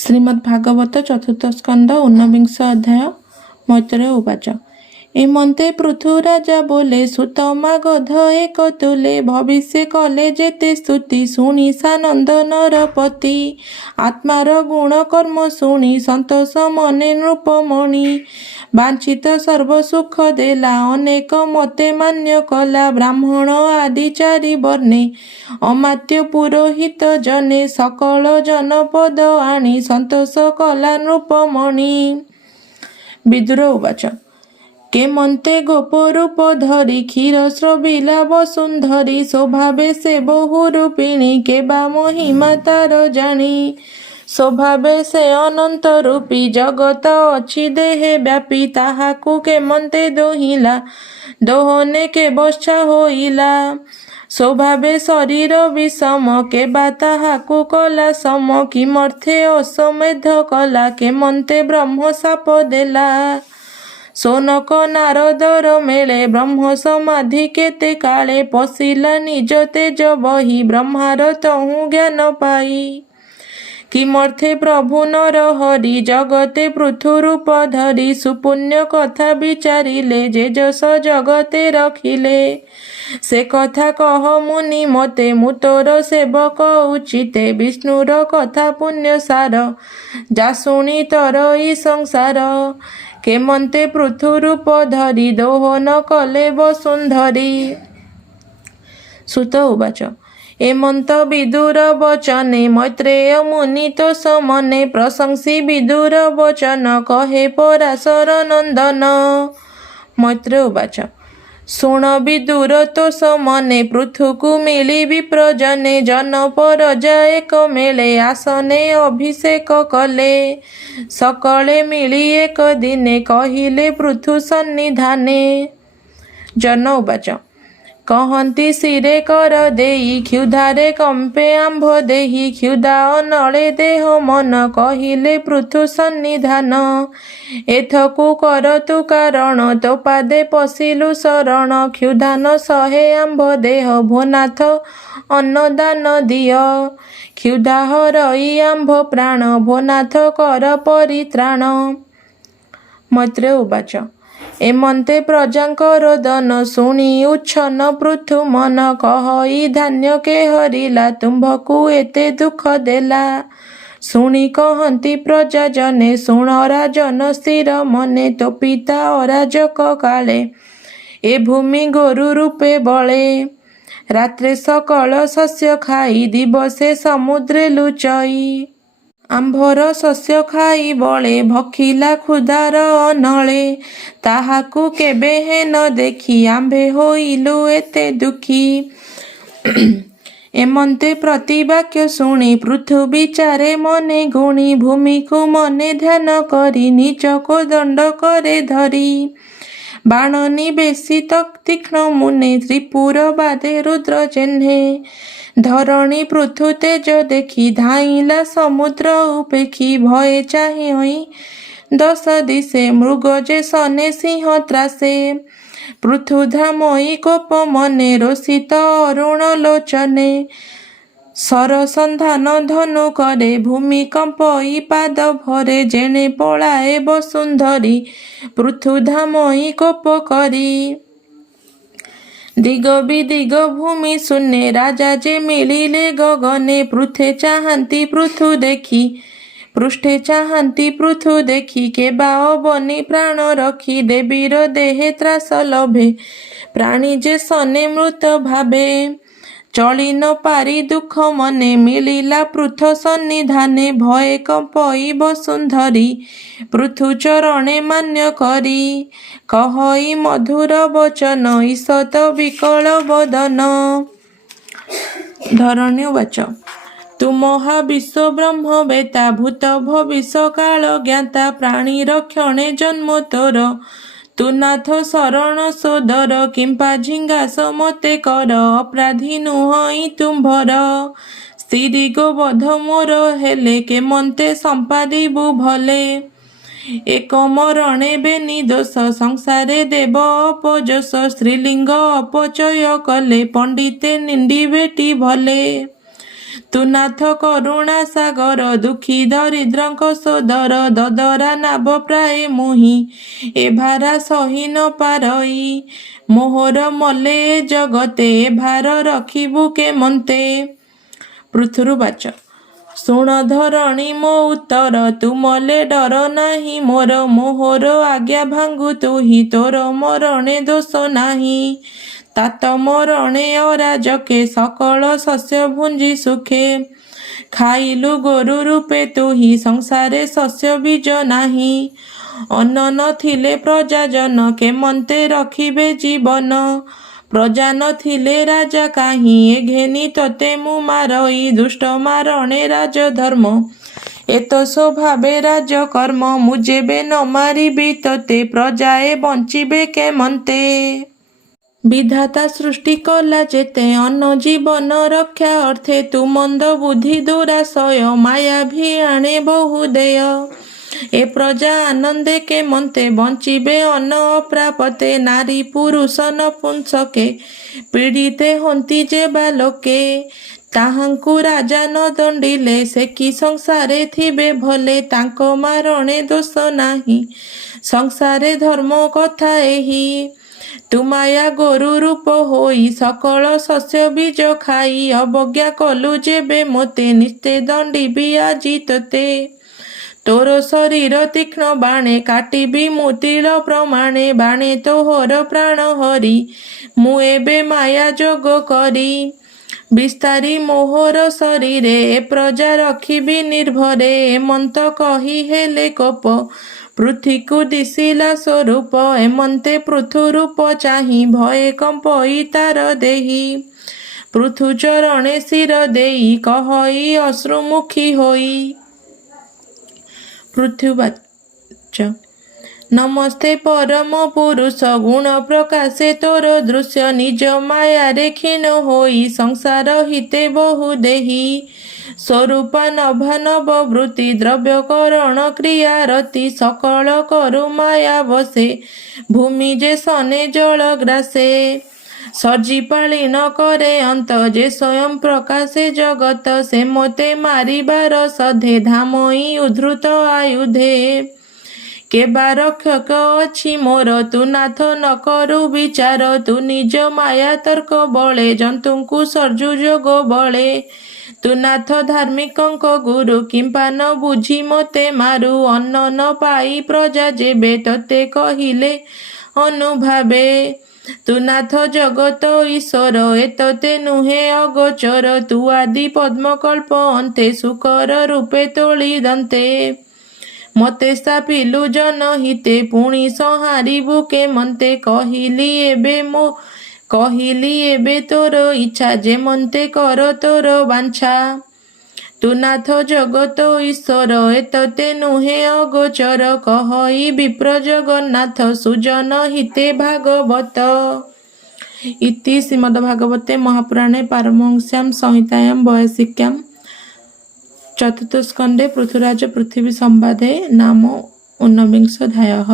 श्रीमद्भागवत चतुर्थ स्कंद 19 अध्याय। मैत्रेय उवाच एमंते पृथुराजा बोले सुतमा गध एक तुले भविष्य कले जेते स्तुति शुणी सानंद नरपति आत्मार गुण कर्म शुणी संतोष मने नृपमणि वांछित सर्व सुख देला अनेक मते मान्य कला ब्राह्मण आदि चारि वर्णे अमात्य पुरोहित जने सकल जनपद आणी संतोष कला नृपमणि। विदुर उवाच केमंते गोप रूप धरी क्षीर स्रविला वसुंधरी स्वभावे से बहु रूपिणी केबा महिमा तार जानी स्वभावे से अनंत रूपी जगत अच्छी देहे व्यापी ताहाकु केमंते दोहिला दोहने के बच्छा होइला स्वभावे शरीर विषम केबा ताहाकु कला सम किमर्थे असमेध कला केमंते ब्रह्म साप देला सोनक नारदर मेले ब्रह्म समाधि केते काले पशिला निज तेज बही ब्रह्मार तहु ज्ञान पाई किमर्थे प्रभु नर हरि जगते पृथु रूप धरी सुपुण्य कथा विचारिले जे जस जगते रखिले से कथा कह मुनि मते मुतोर सेवक उचिते विष्णुर कथा पुण्य सार जा शुणी तरई संसार केमंते पृथु रूप धरी दोहन कले वसुंधरी। सुत उवाच एमंत विदुर वचने मैत्रेय मुनि तो समने प्रशंसी विदुर वचन कहे पराशर नंदन। मैत्रेय उवाच शुण विदुर तो समने पृथुकु मिली विप्रजने जन परजा एक मेले आसने अभिषेक कले सकले मिली एक दिने कहिले पृथु सन्निधाने। जन उवाच कहती सिरे कर देई क्षुधारे कंपे आंभ देही क्षुधा अनले देह मन कहिले पृथु सन्निधान एथकु कर तु कारण तो पादे पशिलु शरण क्षुधा न सहे आंभ देह भोनाथ अन्नदान दिय क्षुधा हरई आंभ प्राण भोनाथ कर परित्राण। मैत्रेय उवाच एमंते प्रजांकर दन शुणी उच्छन पृथु मन कहई धान्य के हरिला तुम्भकु एते दुख देला शुणी कहती प्रजा जने शुण राजन स्थिर मने तो पिता अराजक काले ए भूमि गोरु रूपे बळे रात्रे सकल शस्य खाई दिवसे समुद्रे लुचई आंभर शस्य खाई बळे भखिला क्षुधार अनळे ताहाकु केबे हे न देखी आंभे होइलु एते दुखी एमंते प्रतिवाक्य शुणी पृथु विचारे मने गुणी भूमिकु मने ध्यान करी नीचको दंड करे धरी बाण निवेशित तीक्ष्ण मुने त्रिपुर बादे रुद्र चिन्हे धरणी पृथु तेज देखी धाइला समुद्र उपेखी भये चाहि होई दश दिशे मृग जे सने सिंह त्रासे पृथु धामई कोप मने रोषित अरुण लोचने सरसंधान धनु करे भूमिकंपई पाद भरे जेने पଳାए वसुंधरी पृथु धामई कोप करी दिग विदिग भूमि शून्य राजा जे मिलिले गगने पृथ्वे चाहंती पृथु देखी पृष्ठे चाहंती पृथु देखी केबा बनी प्राण रखी देवीर देहे त्रास लभे प्राणी जे सने मृत भावे चली न पारी दुख मने मिलिला पृथ सन्निधाने भये कंपई वसुंधरी पृथु चरणे मान्य करी कहई मधुर वचन ईषत विकल वदन। धरणी उवाच तु महाविश्व ब्रह्म वेता भूत भविष्य काल ज्ञाता प्राणी रक्षणे जन्म तोर तु नाथ शरण सोदर किंपा झिंगास मते कर अपराधी नुहई तुम्भर स्त्री गोबध मोर हेले केमंते संपादिबु भले एक मरणे बेनी दोष संसारे देव अपजोष स्त्रीलिंग अपचय कले पंडिते निंदी बेटी भले ତୁ ନାଥ କରୁଣା ସାଗର ଦୁଃଖୀ ଦରିଦ୍ରଙ୍କ ସୋଦର ଦଦରା ନାଭ ପ୍ରାୟ ମୁହିଁ ଏ ଭାରା ସହି ନ ପାରଇ ମୋହର ମଲେ ଏ ଜଗତେ ଏ ଭାର ରଖିବୁ କେମନ୍ତେ। ପୃଥୁରୁ ବାଚ ଶୁଣ ଧରଣୀ ମୋ ଉତ୍ତର ତୁ ମଲେ ଡର ନାହିଁ ମୋର ମୋହର ଆଜ୍ଞା ଭାଙ୍ଗୁ ତୁହି ତୋର ମରଣେ ଦୋଷ ନାହିଁ। ତାତ ମରଣେ ଅରାଜକେ ସକଳ ଶସ୍ୟ ଭୁଞ୍ଜି ସୁଖେ ଖାଇଲୁ ଗୋରୁ ରୂପେ ତୁହି ସଂସାରେ ଶସ୍ୟ ବୀଜ ନାହିଁ। ଅନ୍ନ ନଥିଲେ ପ୍ରଜାଜନ କେମନ୍ତେ ରଖିବେ ଜୀବନ ପ୍ରଜା ନଥିଲେ ରାଜା କାହିଁ ଏ ଘେନି ତତେ ମୁଁ ମାରଇ ଦୁଷ୍ଟ ମାରଣେ ରାଜଧର୍ମ ଏତ ସ୍ୱଭାବେ ରାଜକର୍ମ ମୁଁ ଯେବେ ନ ମାରିବି ତତେ ପ୍ରଜାଏ ବଞ୍ଚିବେ କେମନ୍ତେ। ବିଧାତା ସୃଷ୍ଟି କଲା ଯେତେ ଅନ୍ନ ଜୀବନ ରକ୍ଷା ଅର୍ଥେ ତୁ ମନ୍ଦ ବୁଦ୍ଧି ଦୁରାଶୟ ମାୟା ଭି ଆଣେ ବହୁ ଦେୟ ଏ ପ୍ରଜା ଆନନ୍ଦେ କେମନ୍ତେ ବଞ୍ଚିବେ ଅନ୍ନ ଅପ୍ରାପତେ ନାରୀ ପୁରୁଷ ନପୁଂସକେ ପୀଡ଼ିତେ ହନ୍ତି ଯେ ବା ଲୋକେ ତାହାଙ୍କୁ ରାଜା ନ ଦଣ୍ଡିଲେ ସେ କି ସଂସାରେ ଥିବେ ଭଲେ ତାଙ୍କ ମାରଣେ ଦୋଷ ନାହିଁ ସଂସାରେ ଧର୍ମ କଥା ଏହି। ତୁ ମାୟା ଗୋରୁ ରୂପ ହୋଇ ସକଳ ଶସ୍ୟ ବୀଜ ଖାଇ ଅବଜ୍ଞା କଲୁ ଯେବେ ମୋତେ ନିସ୍ତେ ଦଣ୍ଡିବି ଆଜି ତୋତେ ତୋର ଶରୀର ତୀକ୍ଷ୍ଣ ବାଣେ କାଟିବି ମୁଁ ତିଳ ପ୍ରମାଣେ ବାଣେ ତୋହର ପ୍ରାଣ ହରି ମୁଁ ଏବେ ମାୟା ଯୋଗ କରି ବିସ୍ତାରୀ ମୋହର ଶରୀରେ ଏ ପ୍ରଜା ରଖିବି ନିର୍ଭରେ ଏମନ୍ତ କହି ହେଲେ କୋପ ପୃଥ୍ୱୀକୁ ଦିଶିଲା ସ୍ୱରୂପ ଏମନ୍ତେ ପୃଥୁ ରୂପ ଚାହିଁ ଭଏ କମ୍ପଇ ତାର ଦେହି ପୃଥୁ ଚରଣେ ଶିର ଦେଇ କହଇ ଅଶ୍ରୁମୁଖୀ ହୋଇ। ପୃଥୁବାଚ ନମସ୍ତେ ପରମ ପୁରୁଷ ଗୁଣ ପ୍ରକାଶେ ତୋର ଦୃଶ୍ୟ ନିଜ ମାୟାରେ କ୍ଷୀଣ ହୋଇ ସଂସାର ହିତେ ବହୁ ଦେହି ସ୍ୱରୂପ ନଭ ନବ ବୃତ୍ତି ଦ୍ରବ୍ୟକରଣ କ୍ରିୟାରତି ସକଳ କରୁ ମାୟା ବସେ ଭୂମି ଯେ ସନେ ଜଳ ଗ୍ରାସେ ସର୍ଜି ପାଳିନ କରେ ଅନ୍ତ ଯେ ସ୍ୱୟଂ ପ୍ରକାଶେ ଜଗତ ସେ ମୋତେ ମାରିବାର ସଧେ ଧାମଇ ଉଦ୍ଧୃତ ଆୟୁଧେ କେବା ରକ୍ଷକ ଅଛି ମୋର ତୁ ନାଥ ନ କରୁ ବିଚାର ତୁ ନିଜ ମାୟା ତର୍କ ବଳେ ଜନ୍ତୁଙ୍କୁ ସର୍ଜୁ ଯୋଗ ବଳେ ତୁ ନାଥ ଧାର୍ମିକଙ୍କ ଗୁରୁ କିମ୍ପା ନ ବୁଝି ମୋତେ ମାରୁ ଅନ୍ନ ନ ପାଇ ପ୍ରଜା ଯେବେ ତତେ କହିଲେ ଅନୁଭାବେ ତୁ ନାଥ ଜଗତ ଈଶ୍ୱର ଏତତେ ନୁହେଁ ଅଗୋଚର ତୁ ଆଦି ପଦ୍ମକଳ୍ପ ଅନ୍ତେ ଶୁକର ରୂପେ ତୋଳି ଦନ୍ତେ ମୋତେ ସ୍ଥାପିଲୁ ଜନହିତେ ପୁଣି ସଂହାରିବୁ କେମନ୍ତେ କହିଲି ଏବେ ତୋର ଇଚ୍ଛା ଯେମନ୍ତେ କର ତୋର ବାଞ୍ଛା ତୁ ନାଥ ଜଗତ ଈଶ୍ୱର ଏତତେ ନୁହେଁ ଅଗୋଚର କହଇ ବିପ୍ର ଜଗନ୍ନାଥ ସୁଜନ ହିତେ ଭାଗବତ। ଇତି ଶ୍ରୀମଦ୍ଭାଗବତେ ମହାପୁରାଣେ ପାରମହଂସ୍ୟାଂ ସଂହିତାୟାଂ ବୈୟାସିକ୍ୟାଂ ଚତୁର୍ଥ ସ୍କନ୍ଧେ ପୃଥୁରାଜ ପୃଥିବୀ ସମ୍ବାଦେ ନାମ ঊনবিଂশোऽধ্যায়ः।